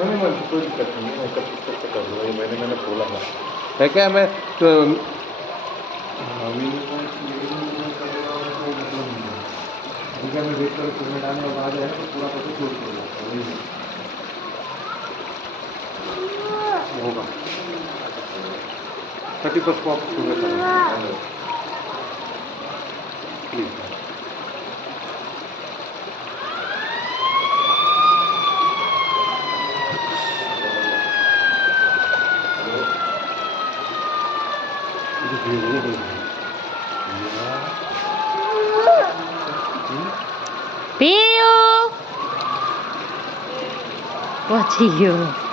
नहीं मैं कोई दिक्कत नहीं है, 31 तक कर दूँगा। ये मैंने बोला था है क्या मैं तो अभी मैं वेट करूँ पेमेंट आने और आ जाए तो पूरा पैसा क्लोज कर देगा वही होगा 31 को आप सुबह करेंगे please. Pio! What are you?